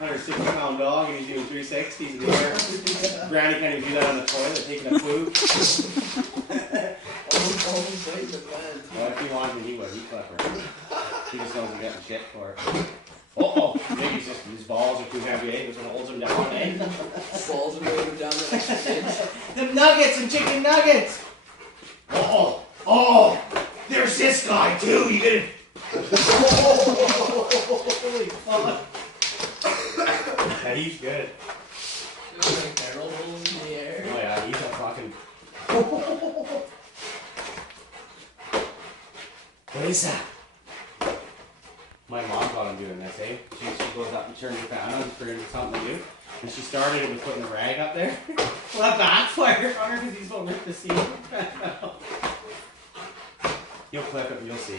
160-pound dog and he's doing 360s in the air. Granny can't even do that on the toilet, taking a poop. Well, if he wanted, he would. He'd flip her. He just knows he's getting shit for it. Uh-oh. Maybe he's just, his balls are too heavy, eh? Which one holds him down, eh? Balls are weighing him down the extra inch. Them nuggets and chicken nuggets! Uh-oh. Oh! There's this guy, too! You gonna... Holy fuck. Yeah, he's good. Like barrel rolling in the air. Oh yeah, he's a fucking... What is that? My mom got him doing this, eh? She goes up and turns her fan on for him something to do. And she started it with putting a rag up there. Well, that backfired on her because he's going to rip the seam. You'll clip it and you'll see.